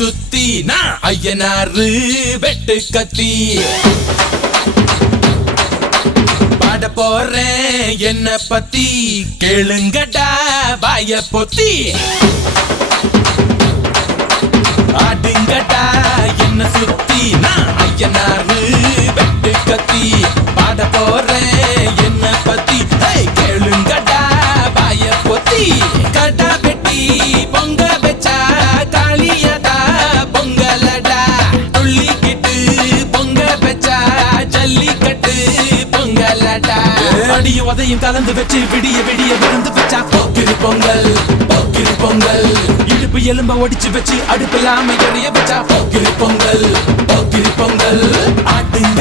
சுத்தி நான் ஐயனாரு வெட்டு கத்தி பாட போறேன் என்ன பத்தி கேளுங்கடா வாய பொத்தி ஆடுங்கடா என்ன சுத்தி நான் ஐயனாரு வெட்டு கத்தி பாட போறேன் என்ன பத்தி கேளுங்கடா வாய பொத்தி கடா வெட்டி பொங்க வச்சா காளியடா பொங்கலடா துள்ளிக்கிட்டு பொங்க வச்சா ஜல்லிக்கட்டு பொங்கலடா அடியும் உதையும் கலந்து வச்சு விடிய விடிய விருந்து வச்சா போக்கிரி பொங்கல் போக்கிரி பொங்கல் இடுப்பு எலும்ப ஒடிச்சு வச்சு அடுப்பில்லாம எறிய வச்சா போக்கிரி பொங்கல் போக்கிரி பொங்கல் ஆட்டுங்க